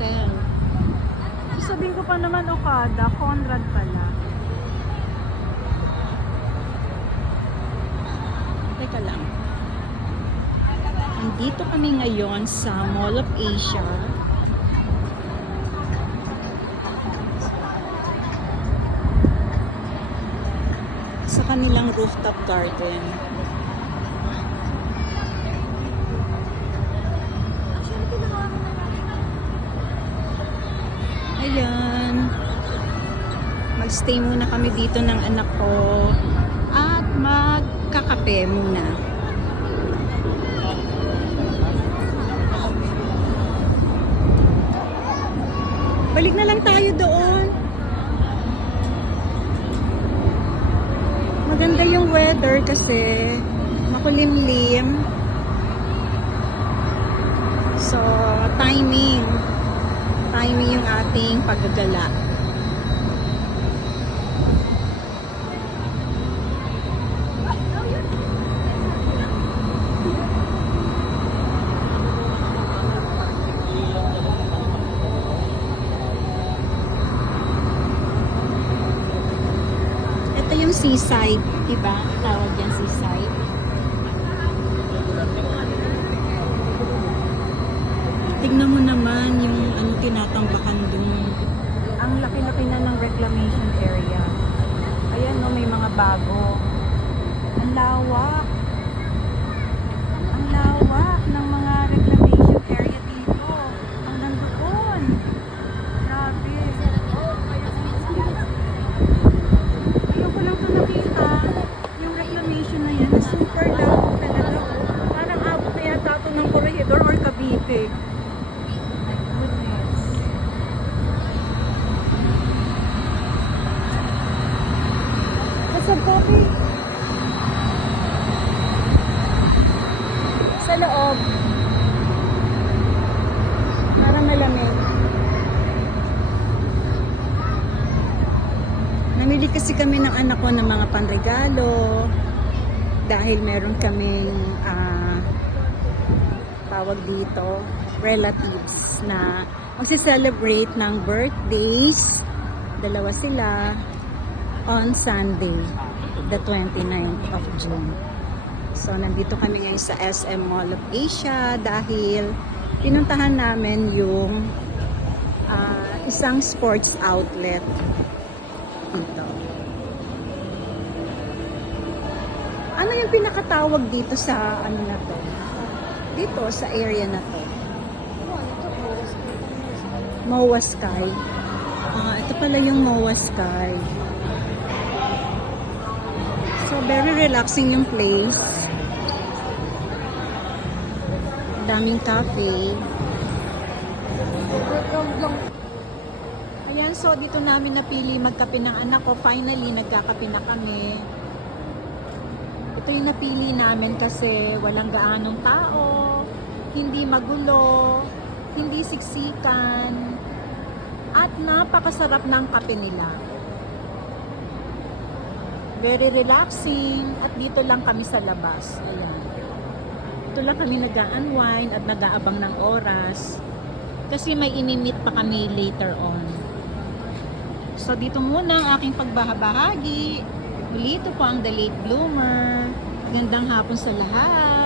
Hotel. Sasabihin ko pa naman Okada, Conrad pala. Teka lang. Nandito kami ngayon sa Mall of Asia. Sa kanilang rooftop garden. Ayan. Magstay muna kami dito ng anak ko at magkakape muna. Balik na lang tayo doon. Maganda yung weather kasi makulimlim. So, timing. Timing yung ating paggagala. Ito yung seaside, di ba? Tawag yan seaside. Tignan mo naman yung ano tinatambakan dun. Ang laki-laki na ng reclamation area. Ayan no, may mga bago. Ang lawak. Ang lawak ng mga reclamation area dito. Ang nandoon. Grabe. Ayoko lang ito nakita. Yung reclamation na yan, super lawak talaga. oh. Parang abot na yata ito ng Corregidor or Cavite. Goodness. What's up, coffee? Sa loob. Parang malamig. Namili kasi kami ng anak ko ng mga panregalo dahil meron kaming ah, tawag dito relatives na magsi-celebrate ng birthdays. Dalawa sila on Sunday, the 29th of June. So, nandito kami ngayon sa SM Mall of Asia dahil pinuntahan namin yung ah, isang sports outlet dito. Ano yung pinakatawag dito sa ano na to? Dito sa area na to. Moa Sky. Ah, ito pala yung Moa Sky. Very relaxing yung place. Daming cafe. Ayan, so dito namin napili magkape ng anak ko. Finally, nagkakape na kami. Ito yung napili namin kasi walang gaanong tao, hindi magulo, hindi siksikan, at napakasarap ng kape nila. Very relaxing at dito lang kami sa labas. Ayan. Dito lang kami nag-unwind at nag-aabang ng oras kasi may inimit pa kami later on. So dito muna ang aking pagbahagi. Muli ito po ang The Late Bloomer. Gandang hapon sa lahat.